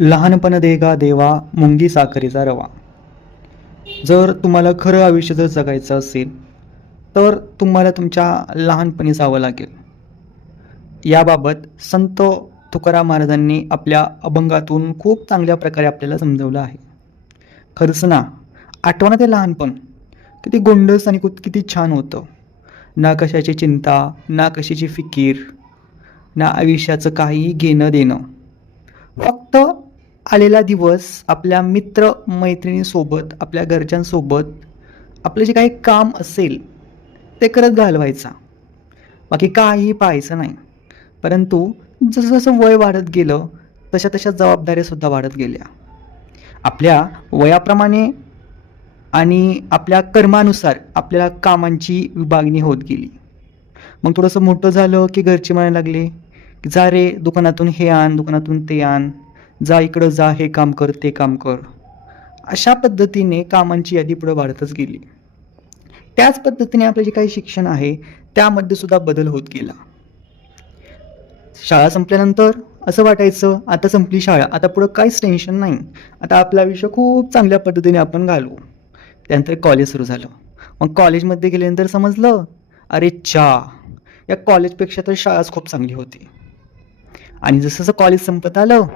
लहानपण देगा देवा मुंगी साखरेचा रवा. जर तुम्हाला खरं आयुष्य जर जगायचं असेल तर तुम्हाला तुमच्या लहानपणी जावं लागेल. याबाबत संत तुकाराम महाराजांनी आपल्या अभंगातून खूप चांगल्या प्रकारे आपल्याला समजवलं आहे. खरंच ना आठवणा ते लहानपण. किती गोंडस आणि कुत- किती छान होतं. ना कशाची चिंता ना कशाची फिकीर ना आयुष्याचं काहीही घेणं देणं फक्त आलेला दिवस आपल्या मित्र मैत्रिणीसोबत आपल्या घरच्यांसोबत आपलं जे काही काम असेल ते करत घालवायचा. बाकी काहीही पाहायचं नाही. परंतु जसं जसं वय वाढत गेलं तशा तशा जबाबदाऱ्यासुद्धा वाढत गेल्या. आपल्या वयाप्रमाणे आणि आपल्या कर्मानुसार आपल्याला कामांची विभागणी होत गेली. मग थोडंसं मोठं झालं की घरचे म्हणायला लागले की जा रे दुकानातून हे आण दुकानातून ते आण. जा इकडं जा हे काम कर ते काम कर. अशा पद्धतीने कामांची यादी पुढं वाढतच गेली. त्याच पद्धतीने आपलं जे काही शिक्षण आहे त्यामध्ये सुद्धा बदल होत गेला. शाळा संपल्यानंतर असं वाटायचं आता संपली शाळा आता पुढं काहीच टेन्शन नाही. आता आपलं आयुष्य खूप चांगल्या पद्धतीने आपण घालवू. त्यानंतर कॉलेज सुरू झालं. मग कॉलेजमध्ये गेल्यानंतर समजलं अरे चा या कॉलेजपेक्षा तर शाळाच खूप चांगली होती. आणि जसं जसं कॉलेज संपत आलं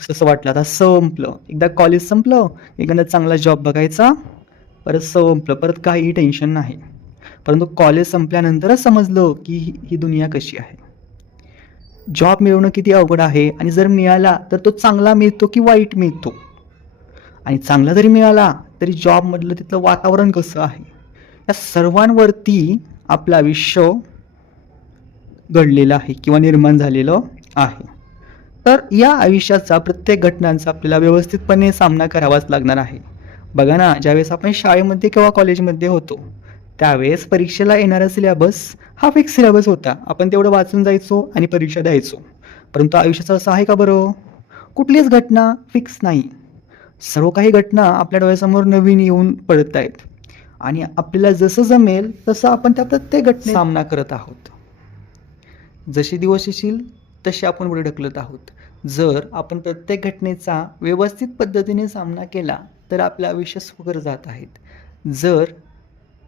तसं वाटलं. आता संपलं. एकदा कॉलेज संपलं एखादा चांगला जॉब बघायचा परत संपलं. परत काहीही टेन्शन नाही. परंतु कॉलेज संपल्यानंतरच समजलं की ही ही दुनिया कशी आहे. जॉब मिळवणं किती अवघड आहे आणि जर मिळाला तर तो चांगला मिळतो की वाईट मिळतो? आणि चांगला जरी मिळाला तरी जॉबमधलं तिथलं वातावरण कसं आहे? या सर्वांवरती आपलं आयुष्य घडलेलं आहे किंवा निर्माण झालेलं आहे. तर या आयुष्याचा प्रत्येक घटनांचा आपल्याला व्यवस्थितपणे सामना करावाच लागणार आहे. बघा ना ज्यावेळेस आपण शाळेमध्ये किंवा कॉलेजमध्ये होतो त्यावेळेस परीक्षेला येणारा सिलेबस हा फिक्स सिलेबस होता. आपण तेवढं वाचून जायचो आणि परीक्षा द्यायचो. परंतु आयुष्याचं असं आहे का बरं? कुठलीच घटना फिक्स नाही. सर्व काही घटना आपल्या डोळ्यासमोर नवीन येऊन पडत आहेत. आणि आपल्याला जसं जमेल तसं आपण त्या प्रत्येक घटने सामना करत आहोत. जशी दिवस येशील तसे आपण पुढे ढकलत आहोत. जर आपण प्रत्येक घटनेचा व्यवस्थित पद्धतीने सामना केला तर आपलं आयुष्य सुखकर जात आहेत. जर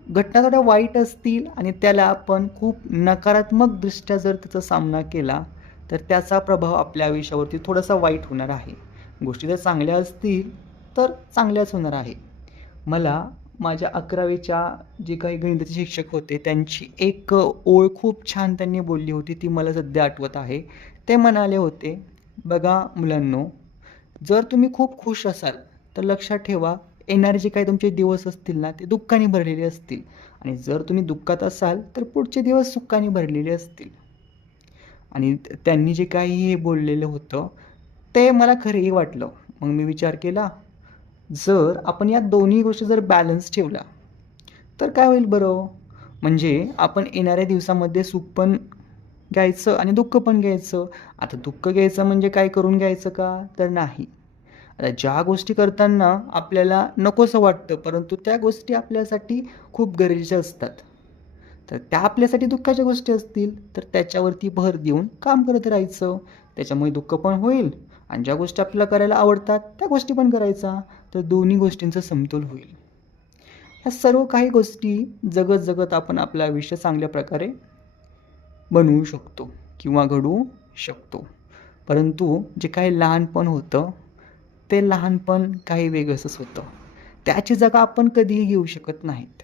घटना थोड्या वाईट असतील आणि त्याला आपण खूप नकारात्मकदृष्ट्या जर त्याचा सामना केला तर त्याचा प्रभाव आपल्या आयुष्यावरती थोडासा वाईट होणार आहे. गोष्टी जर चांगल्या असतील तर चांगल्याच होणार आहे. मला माझ्या अकरावीच्या जे काही गणिताचे शिक्षक होते त्यांची एक ओळ खूप छान त्यांनी बोलली होती ती मला सध्या आठवत आहे. ते म्हणाले होते बघा मुलांनो जर तुम्ही खूप खुश असाल तर लक्षात ठेवा येणारे जे काही तुमचे दिवस असतील ना ते दुःखाने भरलेले असतील. आणि जर तुम्ही दुःखात असाल तर पुढचे दिवस सुखाने भरलेले असतील. आणि त्यांनी जे काही हे बोललेलं होतं ते मला खरंही वाटलं. मग मी विचार केला जर आपण या दोन्ही गोष्टी जर बॅलन्स ठेवला तर काय होईल बरं? म्हणजे आपण येणाऱ्या दिवसामध्ये सुख पण घ्यायचं आणि दुःख पण घ्यायचं. आता दुःख घ्यायचं म्हणजे काय करून घ्यायचं का? तर नाही. आता ज्या गोष्टी करताना आपल्याला नकोसं वाटतं परंतु त्या गोष्टी आपल्यासाठी खूप गरजेच्या असतात. तर त्या आपल्यासाठी दुःखाच्या गोष्टी असतील तर त्याच्यावरती भर देऊन काम करत राहायचं. त्याच्यामुळे दुःख पण होईल आणि ज्या गोष्टी आपल्याला करायला आवडतात त्या गोष्टी पण करायचा. तर दोन्ही गोष्टींचा समतोल होईल. ह्या सर्व काही गोष्टी जगत जगत आपण आपलं आयुष्य चांगल्या प्रकारे बनवू शकतो किंवा घडवू शकतो. परंतु जे काही लहानपण होतं ते लहानपण काही वेगळंच होतं. त्याची जागा आपण कधीही घेऊ शकत नाहीत.